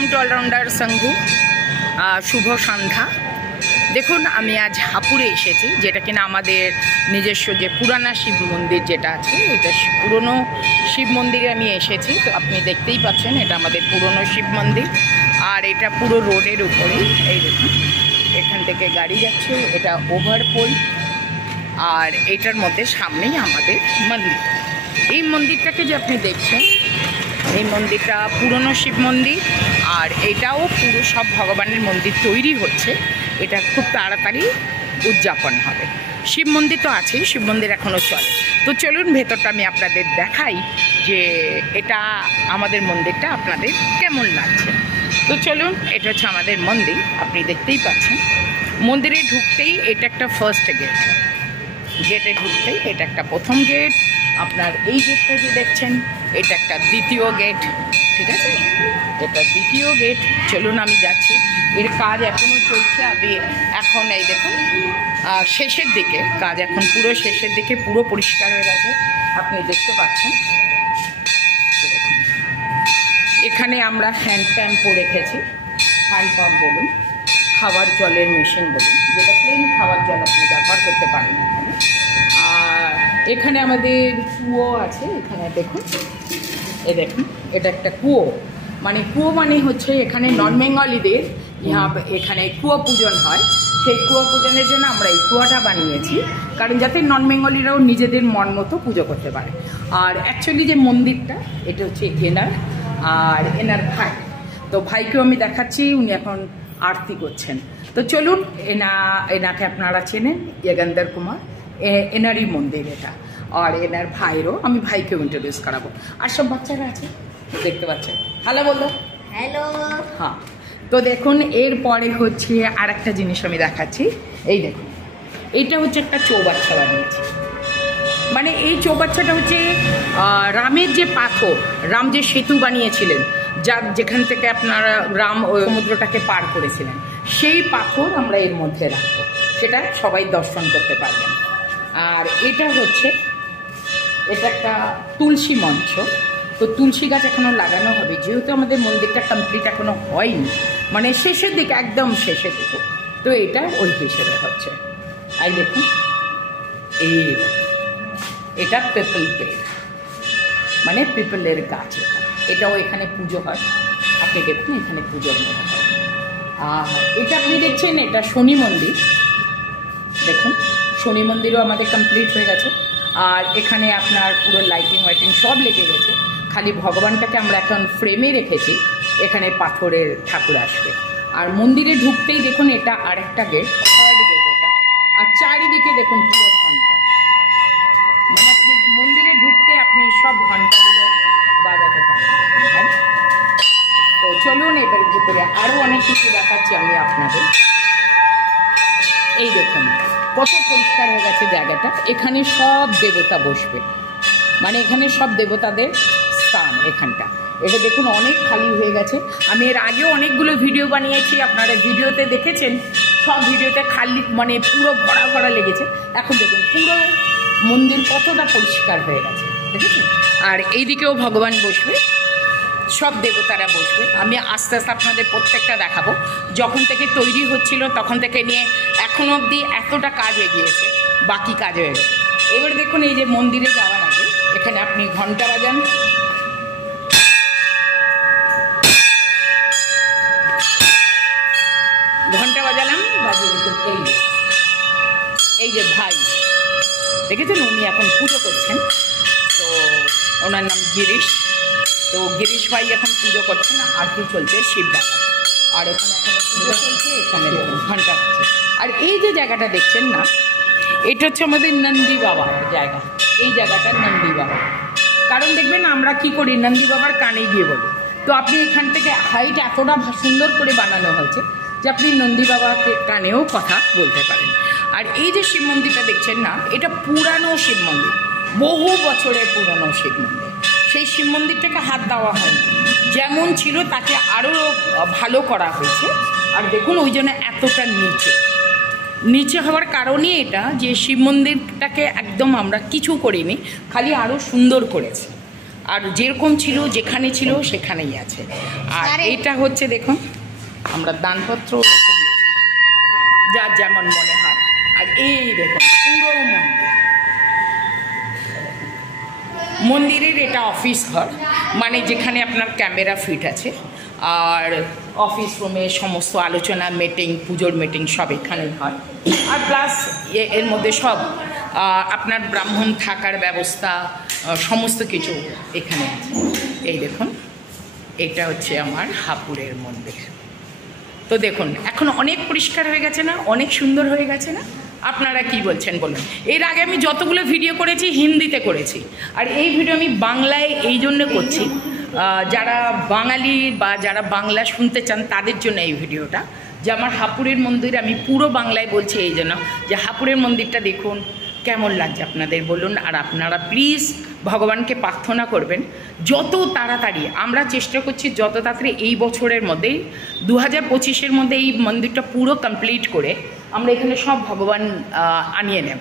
Welcome to allrounder Sangu. শুভ সন্ধ্যা। দেখুন আমি আজ হাপুরে এসেছি, যেটা কিনা আমাদের নিজস্ব যে পুরানা শিব মন্দির যেটা আছে, এটা পুরনো শিব মন্দিরে আমি এসেছি। তো আপনি দেখতেই পাচ্ছেন এটা আমাদের পুরনো শিব মন্দির, আর এটা পুরো রোডের উপরে। এই দেখুন এখান থেকে গাড়ি যাচ্ছে, এটা ওভারপোল, আর এটার মধ্যে সামনেই আমাদের মন্দির। এই মন্দিরটাকে যে আপনি দেখছেন, এই মন্দিরটা পুরনো শিব মন্দির, আর এটাও পুরো সব ভগবানের মন্দির তৈরি হচ্ছে। এটা খুব তাড়াতাড়ি উদযাপন হবে। শিব মন্দির তো আছেই, শিব মন্দির এখনও চলে। তো চলুন ভেতরটা আমি আপনাদের দেখাই যে এটা আমাদের মন্দিরটা আপনাদের কেমন লাগছে। তো চলুন, এটা হচ্ছে আমাদের মন্দির, আপনি দেখতেই পাচ্ছেন। মন্দিরে ঢুকতেই এটা একটা ফার্স্ট গেট, গেটে ঢুকতেই এটা একটা প্রথম গেট। আপনার এই গেটটা যে দেখছেন, এটা একটা দ্বিতীয় গেট, ঠিক আছে, এটা দ্বিতীয় গেট। চলুন আমি যাচ্ছি, এর কাজ এখনও চলছে। আমি এখন এই দেখুন শেষের দিকে, কাজ এখন পুরো শেষের দিকে, পুরো পরিষ্কার হয়ে গেছে, আপনি দেখতে পাচ্ছেন। দেখুন এখানে আমরা হ্যান্ড পাম্পও রেখেছি, হ্যান্ড পাম্প বলুন, খাবার জলের মেশিন বলুন, যেটা প্লেন খাবার জল আপনি ব্যবহার করতে পারেন এখানে। আর এখানে আমাদের কুয়ো আছে, এখানে দেখুন, দেখুন এটা একটা কুয়ো। মানে কুয়ো মানে হচ্ছে এখানে নন বেঙ্গলিদের এখানে কুয়ো পূজন হয়। সেই কুয়ো পূজনের জন্য আমরা এই কুয়োটা বানিয়েছি, কারণ যাতে নন বেঙ্গলিরাও নিজেদের মন মতো পুজো করতে পারে। আর অ্যাকচুয়ালি যে মন্দিরটা, এটা হচ্ছে এনার, আর এনার ভাই। তো ভাইকেও আমি দেখাচ্ছি, উনি এখন আরতি করছেন। তো চলুন, এনাকে আপনারা চেনেন, যোগেন্দর কুমার, এনারই মন্দির এটা। আর এনার ভাইয়েরও, আমি ভাইকেও ইন্ট্রোডিউস করাবো। আর সব বাচ্চারা আছে, দেখতে পাচ্ছেন। হ্যালো বললো, হ্যালো। হ্যাঁ, তো দেখুন এরপরে হচ্ছে আর একটা জিনিস আমি দেখাচ্ছি। এই দেখুন, এইটা হচ্ছে একটা চৌবাচ্চা বানিয়েছি। মানে এই চৌবাচ্চাটা হচ্ছে রামের যে পাথর, রাম যে সেতু বানিয়েছিলেন, যেখান থেকে আপনারা রাম সমুদ্রটাকে পার করেছিলেন, সেই পাথর আমরা এর মধ্যে রাখবো, সেটা সবাই দর্শন করতে পারবেন। আর এটা হচ্ছে, এটা একটা তুলসী মঞ্চ। তো তুলসী গাছ এখনও লাগানো হবে, যেহেতু আমাদের মন্দিরটা কমপ্লিট এখনও হয়নি, মানে শেষের দিকে, একদম শেষের দিকে। তো এটা ওই হিসেবে হচ্ছে। আর দেখুন এটা পিপল পেড়, মানে পিপলের গাছ। এটাও এখানে পুজো হয়, আপনি দেখুন এখানে পুজোর মতো হয়। আর এটা আপনি দেখছেন, এটা শনি মন্দির। দেখুন শনি মন্দিরও আমাদের কমপ্লিট হয়ে গেছে। আর এখানে আপনার পুরো লাইটিং ওয়াইটিং সব লেগে গেছে, খালি ভগবানটাকে আমরা এখন ফ্রেমে রেখেছি, এখানে পাথরের ঠাকুর আসবে। আর মন্দিরে ঢুকতেই দেখুন এটা আরেকটা গেট, থার্ড গেট এটা। আর চারিদিকে দেখুন পুরো ঘন্টা, মানে আপনি মন্দিরে ঢুকতে আপনি সব ঘন্টাগুলো বাজাতে পারেন। তো চলুন এবার ভিতরে আরও অনেক কিছু দেখাচ্ছি আমি আপনাদের। এই দেখুন কত পরিষ্কার হয়ে গেছে জায়গাটা, এখানে সব দেবতা বসবে, মানে এখানে সব দেবতাদের স্থান এখানটা। এটা দেখুন অনেক খালি হয়ে গেছে। আমি এর আগেও অনেকগুলো ভিডিও বানিয়েছি, আপনারা ভিডিওতে দেখেছেন, সব ভিডিওতে খালি মানে পুরো ভরা ভরা লেগেছে। এখন দেখুন পুরো মন্দির কতটা পরিষ্কার হয়ে গেছে, দেখেছেন। আর এইদিকেও ভগবান বসবে, সব দেবতারা বসবে। আমি আস্তে আস্তে আপনাদের প্রত্যেকটা দেখাবো। যখন থেকে তৈরি হচ্ছিল তখন থেকে নিয়ে এখন অবধি এতটা কাজ এগিয়েছে, বাকি কাজ হয়ে গেছে। এবার দেখুন এই যে মন্দিরে যাওয়ার আগে এখানে আপনি ঘন্টা বাজান, ঘন্টা বাজালাম, বাজিয়ে দেখুন এই যে ভাই দেখেছেন, উনি এখন পুজো করছেন। তো ওনার নাম গিরিশ। তো গিরিশ ভাই এখন পুজো করছেন, আরতি চলছে শিবদাদা। আর ওখানে এখন পুজো চলছে, এখানে দেখুন ঘন্টা হচ্ছে। আর এই যে জায়গাটা দেখছেন না, এটা হচ্ছে আমাদের নন্দী বাবার জায়গা। এই জায়গাটা নন্দী বাবা, কারণ দেখবেন আমরা কি করি, নন্দী বাবার কানে গিয়ে বলি। তো আপনি এখান থেকে হাইট এতটা সুন্দর করে বানানো হয়েছে যে আপনি নন্দী বাবাকে কানেও কথা বলতে পারেন। আর এই যে শিব মন্দিরটা দেখছেন না, এটা পুরানো শিব মন্দির, বহু বছরের পুরানো শিব মন্দির। সেই শিব মন্দিরটাকে হাত দেওয়া হয়নি, যেমন ছিল তাকে আরও ভালো করা হয়েছে। আর দেখুন ওই জন্য এতটা নিচে হওয়ার কারণে এটা যে শিব মন্দিরটাকে একদম আমরা কিছু করিনি, খালি আরও সুন্দর করেছি। আর যেরকম ছিল যেখানে ছিল সেখানেই আছে। আর এটা হচ্ছে দেখুন আমরা দানপত্র রেখে দিই যার যেমন মনে হয়। আর এই দেখুন পুরো মন্দিরের এটা অফিস ঘর, মানে যেখানে আপনার ক্যামেরা ফিট আছে, আর অফিস রুমে সমস্ত আলোচনা মিটিং পুজোর মিটিং সব এখানেই হয়। আর প্লাস এর মধ্যে সব আপনার ব্রাহ্মণ থাকার ব্যবস্থা সমস্ত কিছু এখানে আছে। এই দেখুন এটা হচ্ছে আমার হাপুড়ের মন্দির। তো দেখুন এখন অনেক পরিষ্কার হয়ে গেছে না, অনেক সুন্দর হয়ে গেছে না? আপনারা কি বলছেন বলুন। এর আগে আমি যতগুলো ভিডিও করেছি হিন্দিতে করেছি, আর এই ভিডিও আমি বাংলায় এই জন্য করছি, যারা বাঙালি বা যারা বাংলা শুনতে চান তাদের জন্য এই ভিডিওটা, যে আমার হাপুড়ের মন্দির আমি পুরো বাংলায় বলছি এই জন্য যে হাপুড়ের মন্দিরটা দেখুন কেমন লাগছে আপনাদের বলুন। আর আপনারা প্লিজ ভগবানকে প্রার্থনা করবেন যত তাড়াতাড়ি, আমরা চেষ্টা করছি যত তাড়াতাড়ি এই বছরের মধ্যেই 2025-এর মধ্যে এই মন্দিরটা পুরো কমপ্লিট করে আমরা এখানে সব ভগবান আনিয়ে নেব।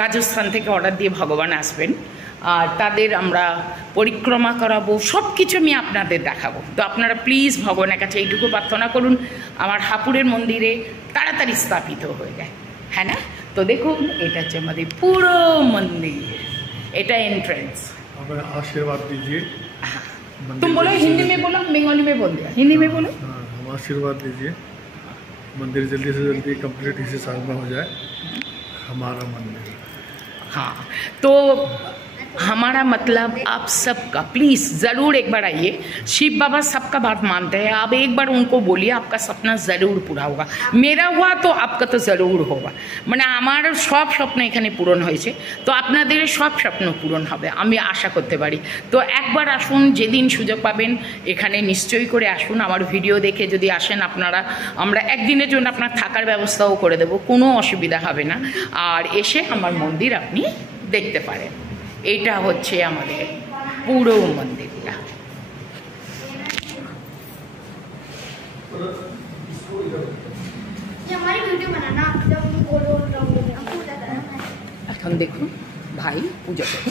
রাজস্থান থেকে অর্ডার দিয়ে ভগবান আসবেন, আর তাদের আমরা পরিক্রমা করাবো, সব কিছু আমি আপনাদের দেখাবো। তো আপনারা প্লিজ ভগবানের কাছে এইটুকু প্রার্থনা করুন আমার হাপুড়ের মন্দিরে তাড়াতাড়ি স্থাপিত হয়ে যায়, হ্যাঁ না? তো দেখুন এটা হচ্ছে আমাদের পুরো মন্দির, এটা एंट्रेंस। आशीर्वाद दीजिए। तुम बोलो हिंदी में बोलो, बंगाली में बोल दिया, हिंदी में बोलो। हम आशीर्वाद दीजिए मंदिर जल्दी से जल्दी कंप्लीट इसी साल में हो जाए हमारा मंदिर। हाँ तो हमारा मतलब आप सबका प्लीज़ ज़रूर एक बार आइए। शिव बाबा सबका बात मानते हैं, आप एक बार उनको बोलिए आपका सपना ज़रूर पूरा होगा। मेरा हुआ तो आपका तो ज़रूर होगा, মানে আমার সব স্বপ্ন এখানে পূরণ হয়েছে, তো আপনাদের সব স্বপ্ন পূরণ হবে আমি আশা করতে পারি। তো একবার আসুন, যেদিন সুযোগ পাবেন এখানে নিশ্চয়ই করে আসুন। আমার ভিডিও দেখে যদি আসেন আপনারা, আমরা একদিনের জন্য আপনার থাকার ব্যবস্থাও করে দেব, কোনো অসুবিধা হবে না। আর এসে আমার মন্দির আপনি দেখতে পারেন। এটা হচ্ছে আমাদের পুরো মন্দিরটা। এখন দেখুন ভাই পুজো করছে।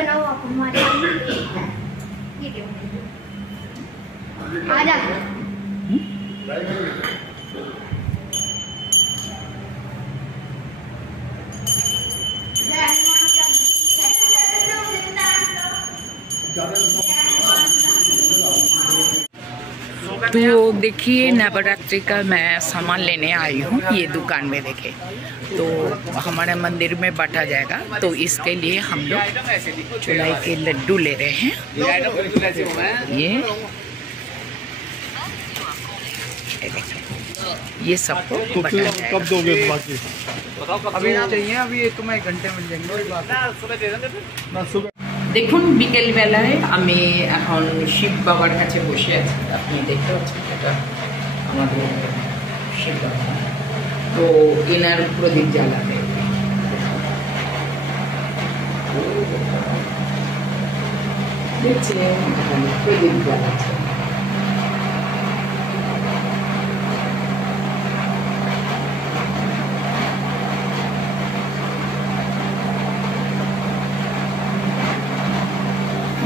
बनाओ आप हमारे ये क्या आ जा तो देखिए नवरात्रि का मैं सामान लेने आई हूँ, ये दुकान में देखे तो हमारे मंदिर में बांटा जाएगा, तो इसके लिए हम लोग चुलाई के लड्डू ले रहे हैं। ये सबको बांटा जाएगा। कब दोगे बाकी? अभी चाहिए, अभी तुम्हें 1 घंटे मिल जाएंगे। দেখুন বিকেলবেলায় আমি এখন শিব বাবার কাছে বসে আছি, আপনি দেখতে পাচ্ছেন এটা আমাদের শিব বাবা। তো এনার প্রদীপ জ্বালাতে দেখছেন এখানে প্রদীপ জ্বালাচ্ছে।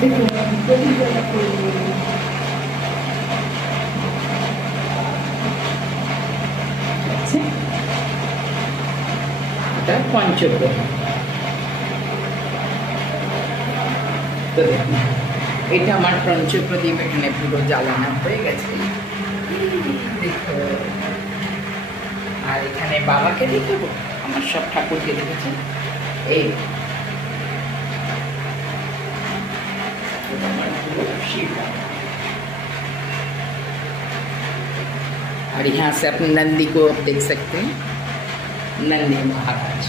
দেখুন প্রদীপ জ্বালাতে এটা পঞ্চপ্রদীপ। তো দেখুন এটা আমার পঞ্চপ্রদীপ এখানে পুরো জ্বালানো হয়ে গেছে। আর এখানে বাবাকে দিয়ে দেবো, আমার সব ঠাকুরকে দেখেছেন এই শিব। और यहाँ से अपने नंदी को आप देख सकते हैं, नंदी महाराज।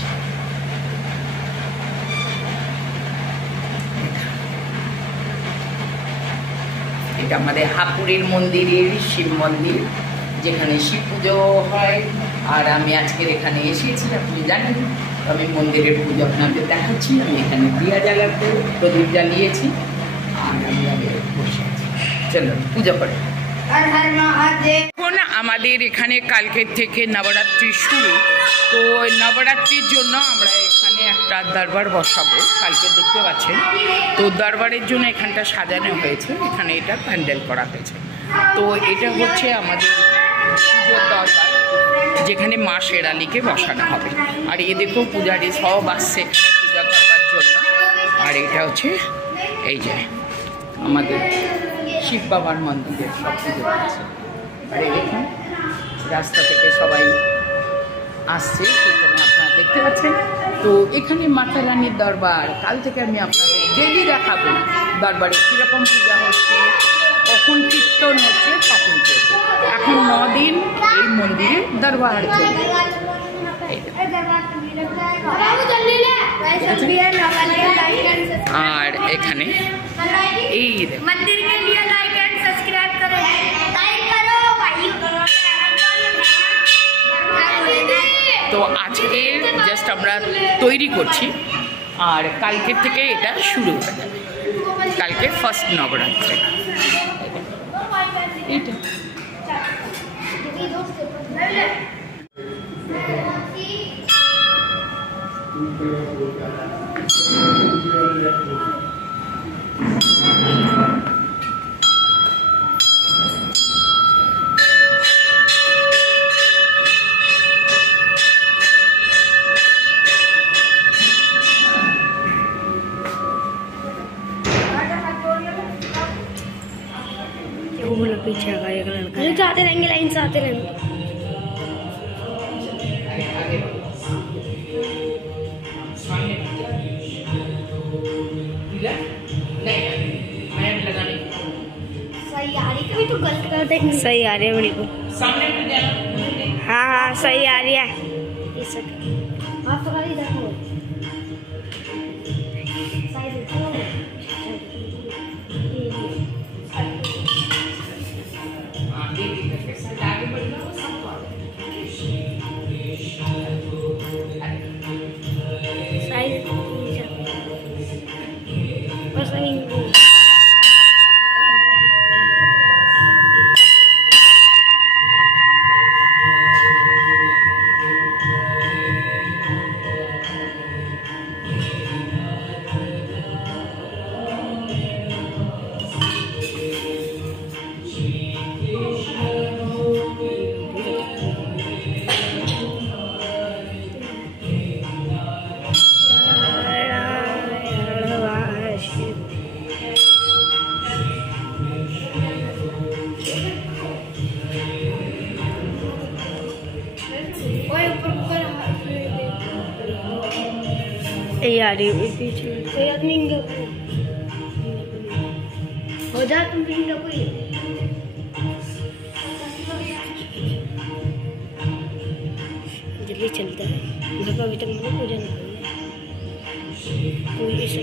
এটা আমাদের হাপুরের মন্দিরের শিব মন্দির, যেখানে শিব পুজো হয়। আর আমি আজকের এখানে এসেছি, আপনি জানেন। আমি মন্দিরের পুজো আপনাদের দেখাচ্ছি। আমি এখানে দিয়া জ্বালাতে প্রদীপ জ্বালিয়েছি, আর আমি বসে আছি। চলুন পুজো করে। এখন আমাদের এখানে কালকের থেকে নবরাত্রি শুরু। তো নবরাত্রির জন্য আমরা এখানে একটা দরবার বসাবো, কালকে দেখতে পাচ্ছেন। তো দরবারের জন্য এখানটা সাজানো হয়েছে, এখানে এটা প্যান্ডেল করা হয়েছে। তো এটা হচ্ছে আমাদের পুজোর দরবার, যেখানে মা শেরালিকে বসানো হবে। আর এ দেখো পূজারি সব আসছে এখানে পূজা করবার জন্য। আর এটা হচ্ছে এই যে আমাদের শিব বাবার মন্দিরের সব পুজো হচ্ছে। আর এই দেখুন রাস্তা থেকে সবাই আসছে, সেখানে আপনারা দেখতে পাচ্ছেন। তো এখানে মাতা রানীর দরবার, কাল থেকে আমি আপনাদের ডেলি দেখাবো দরবারে কীরকম পূজা হচ্ছে, কখন কীর্তন হচ্ছে, কখন চলছে। এখন 9 দিন এই মন্দিরে দরবার চলবে। আর এখানে এই मंदिर के लिए लाइक एंड सब्सक्राइब करो, लाइक करो भाई। তো আজকে জাস্ট আমরা তৈরি করছি, আর কালকের থেকে এটা শুরু হয়ে যাবে। কালকে ফার্স্ট নবরাত্রি। এইটা पीछे का एक लड़का जो आते रहेंगे, लाइन से आते रहेंगे। सही आ रही, कभी तो गलत कर देंगे। सही आ रही है बिल्कुल, हाँ हाँ सही आ रही है। आप तो खाली देखो, सही देखो। यार पीछे कोई आदमी हो जा, तुम पिंगा कोई जल्दी चलता है। घर अभी तक मुझे पूजा नहीं कोई ऐसा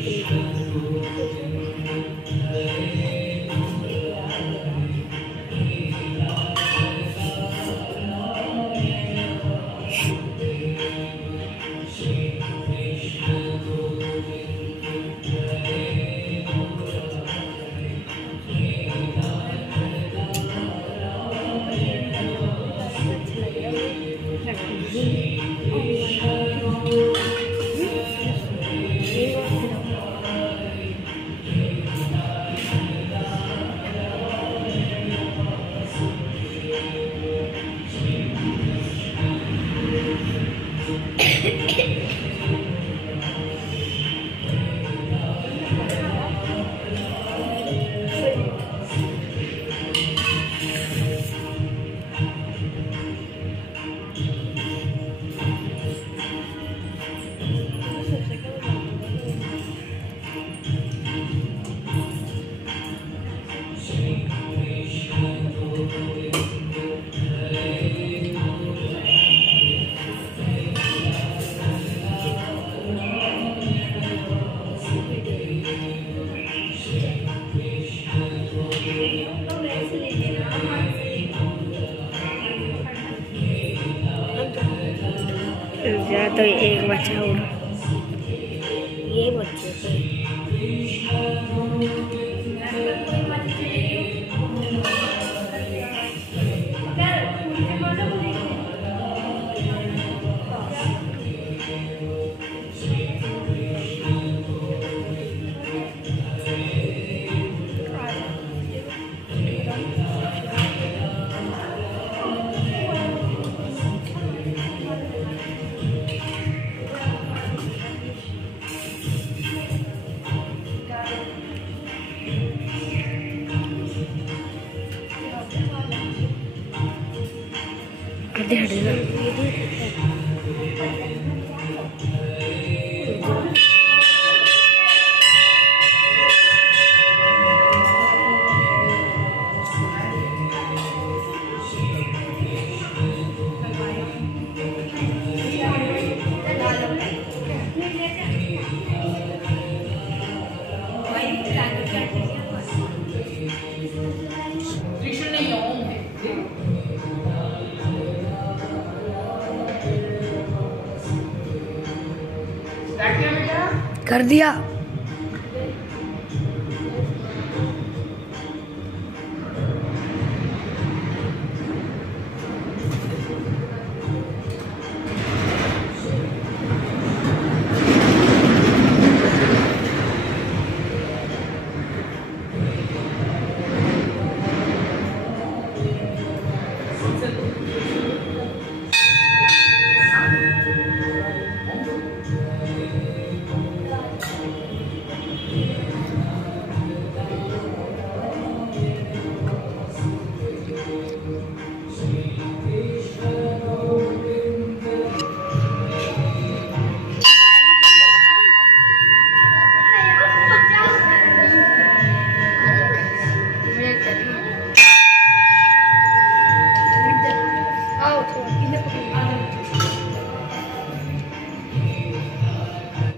जा तो एक बच्चा उड़ा, ये बच्चे आधे हटेगा। कर दिया।